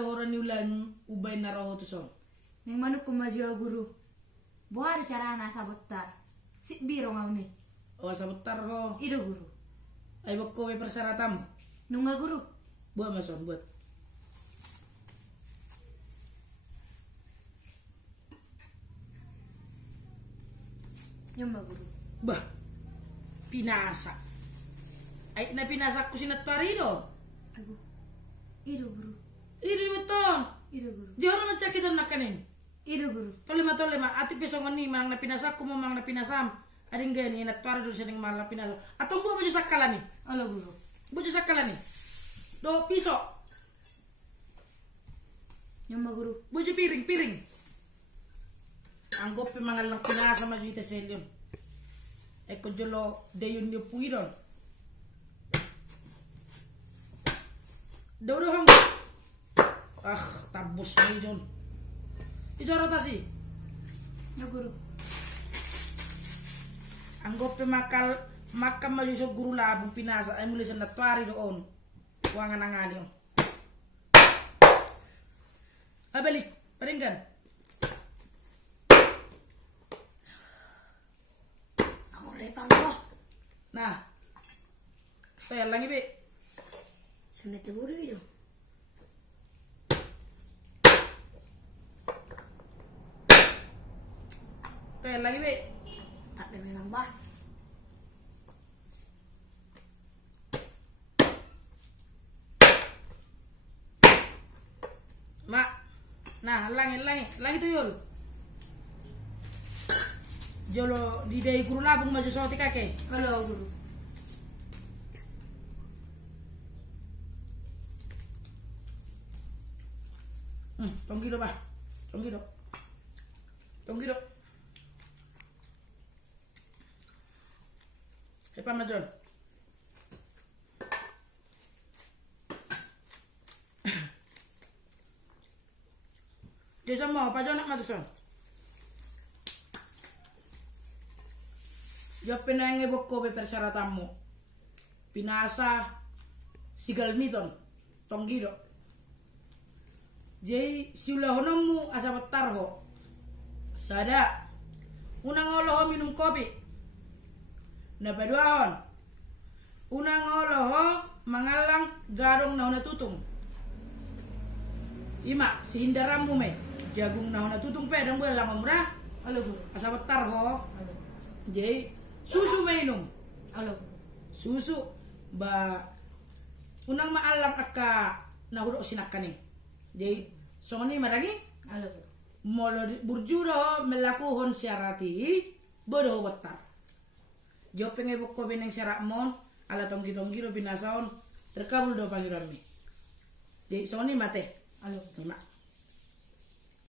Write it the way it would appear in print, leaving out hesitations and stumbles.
ada orang ulan ubay na raw to so. Ning manuk ko majo guru. Buar cara na sabotar. Si biro ngawni. O sabutar ko. Ido guru. Ay bakko may persaratam. Nunga guru. Buat mason buat. Nyomba guru. Bah. Pinasa. Ay na pinasa ko sinatwari do. Agu. Ido guru. Ini betul. Ido guru. Joro macam kita nak kanin. Ido guru. Tolema ati pesongan ni mang na pinasa ko mo mang na pinasam. Ading gani natwari do sining mang na pinasa. Atong buat baju sakala ni. Alo guru. Baju sakala ni. Do piso. Nyomba guru. Baju piring. Anggap mga lang pinasa maju ite selyon. Eko jolo deyun yo puidon. Dodo ham. Ah, tabus ni jon. Ijo rotasi. Nyo guru. Anggap makam maju so guru labung pinasa ay muli sa natwari doon. Wangan angani yo. Abalik, paringgan. Ako repang ko. Nah. Tel lagi be. Samete buru ido. Tel lagi be. Tak ada memang bah. Mak. Nah, langi tu yul. Jolo di day guru labung maju so kake. Halo guru. Tonggi do bah. Tonggi do. Hepa majon. Dia sama apa aja nak matusan. Yo penange bokko be persyaratanmu. Pinasa sigal miton tonggido. Jai siulahonamu asabatar ho. Sada unang oloh minum kopi. Napaduahon. Unang oloh mangalang garong na tutung. Ima si hindaramu me jagung na tutung pe dang belang umrah. Halo guru. Asabatar ho. Halo. Jai susu minum. Halo. Susu ba unang maalam akka nahuro sinakani. Jadi songoni marangi Halo guru. molo burjuro melakuhon syarati bodoh watar. Jo pengen bokko beneng syarat mon ala tonggi ro binasaon terkabul do pangirami. Jadi songoni mate. Halo. Lima.